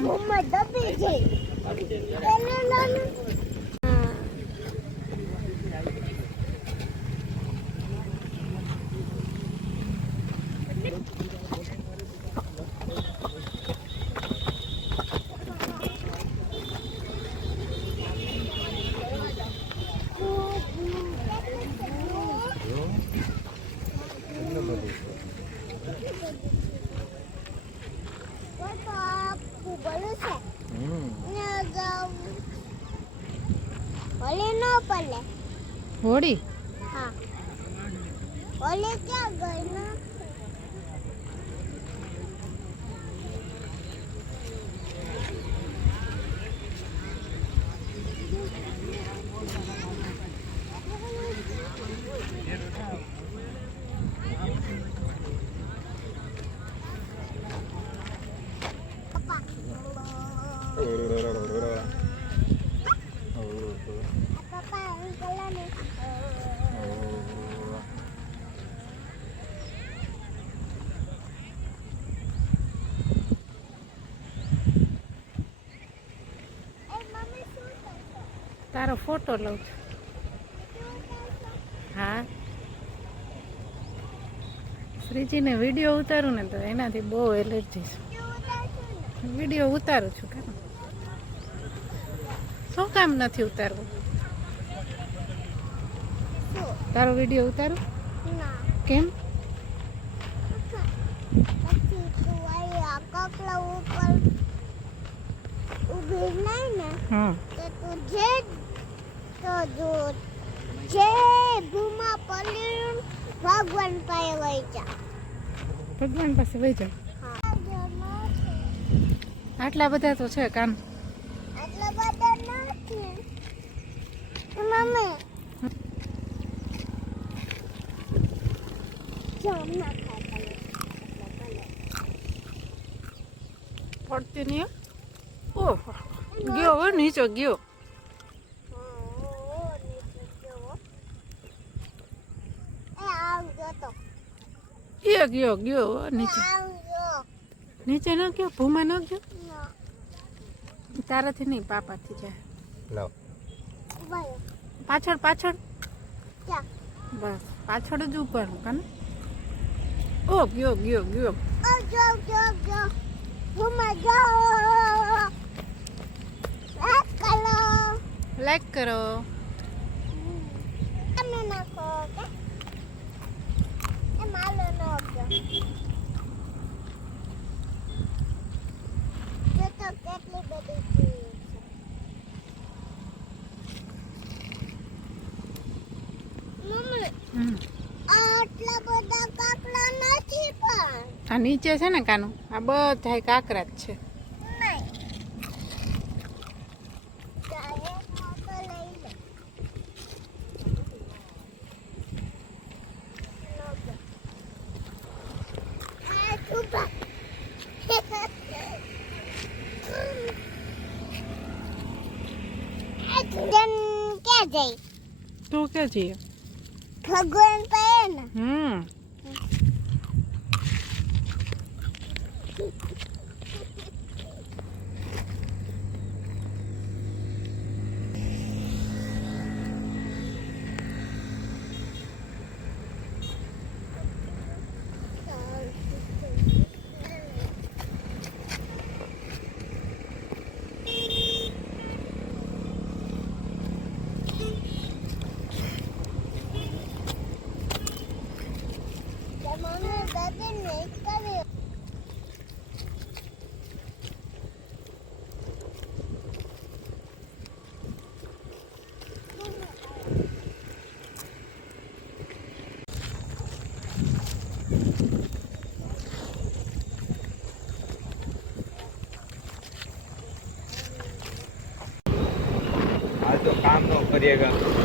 ઘુમા દબી જઈ હોળી हाँ होली क्या गई ना તારો ફોટો લઉં છું. હા, શ્રીજીને વિડીયો ઉતારું ને તો એનાથી બહુ એલર્જી છે. વિડીયો ઉતારું છું. કેમ શું કામ નથી ઉતારવું? તારો વિડીયો ઉતારું? કેમ? હા ભગવાન પાસે વહી જા. ભગવાન પાસે વહી જાવ. આટલા બધા તો છે કામ. આટલા બધા નથી મમ્મી. પડતી નહીં. ઓહો, ગયો હો, નીચે ગયો. એ ગયો ગયો નીચે. નીચે ન ગયો, ભૂમાં ન ગયો. તારાથી નહીં, પાપાથી જાય. પાછળ પાછળ બસ પાછળ જ ઉપાડું કાને. ઓ ગયો ગયો ગયો. લાઈક કરો. કેટલી બધી આટલા બધા કાકડા નથી પણ આ નીચે છે ને કાનું, આ બધા કાકરા જ છે. ક્યાં જઈ? તું ક્યાં જઈએ? ભગવાન પાસે ને. आज तो काम तो करिएगा.